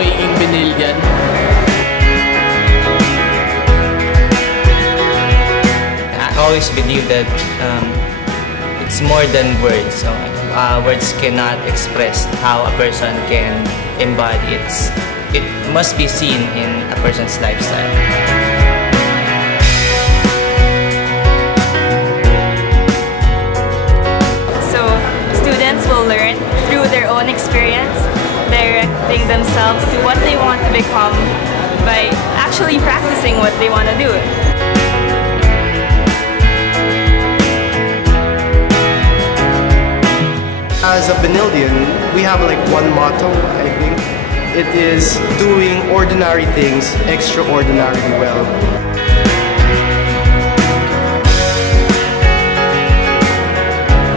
pagiging Benillian? I always believe that it's more than words. So, words cannot express how a person can embody it. It must be seen in a person's lifestyle. So, students will learn through their own experience, directing themselves to what they want to become by actually practicing what they want to do. As a Benillian, we have like one motto, I think. It is doing ordinary things extraordinarily well.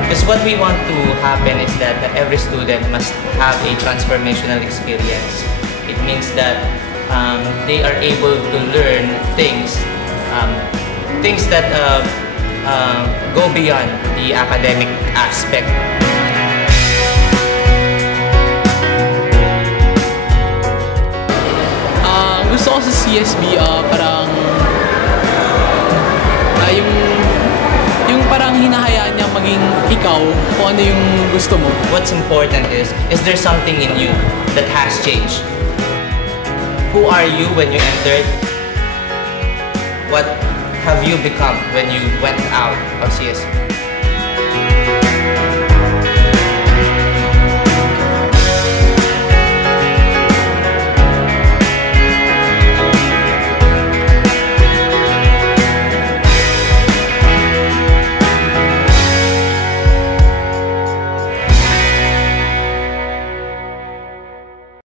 Because what we want to happen is that every student must have a transformational experience. It means that they are able to learn things that go beyond the academic aspect. Gusto ko sa CSB, parang yung parang hinahayaan niya maging ikaw kung ano yung gusto mo. What's important is there something in you that has changed? Who are you when you entered? What have you become when you went out of CSB?